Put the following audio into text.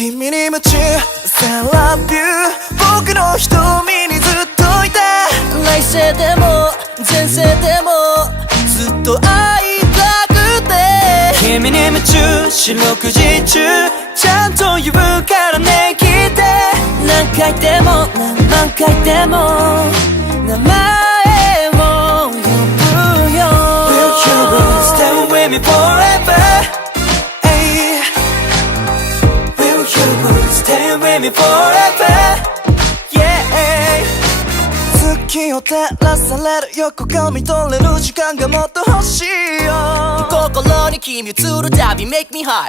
君に夢中 I love you 僕の瞳にずっといて来世でも前世でもずっと会いたくて君に夢中四六時中ちゃんと言うからね聞いて何回でも何回でも名前を呼ぶよ Will you stay with me forever Ay. Will you stay with me forever Yeah 月を照らされる横顔見とれる時間がもっと欲しいよ心に君映るたび Make me high